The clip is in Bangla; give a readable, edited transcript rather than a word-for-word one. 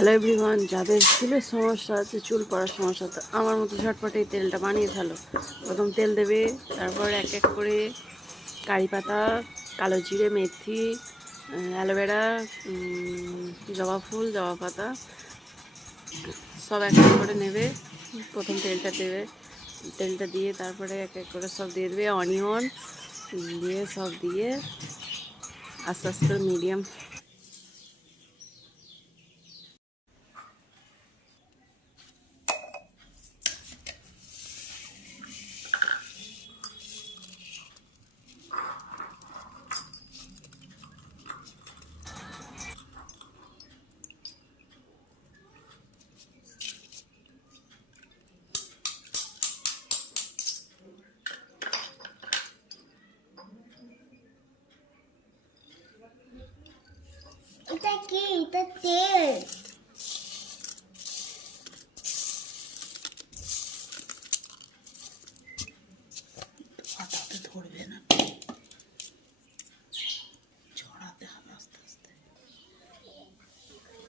হ্যালো এভরিওয়ান, যাদের চুলের সমস্যা আছে, চুল পড়ার সমস্যা, তো আমার মতো ঝটপট এই তেলটা বানিয়ে ফেলো। প্রথম তেল দেবে, তারপর এক এক করে কারি পাতা, কালো জিরে, মেথি, অ্যালোভেরা, জবা ফুল, জবা পাতা সব এক এক করে নেবে। প্রথম তেলটা দেবে, তেলটা দিয়ে তারপরে এক এক করে সব দিয়ে দেবে। অনিয়ন দিয়ে সব দিয়ে আস্তে আস্তে করে মিডিয়াম। এটা কি? এটা তেল। হাতাতে ধরবে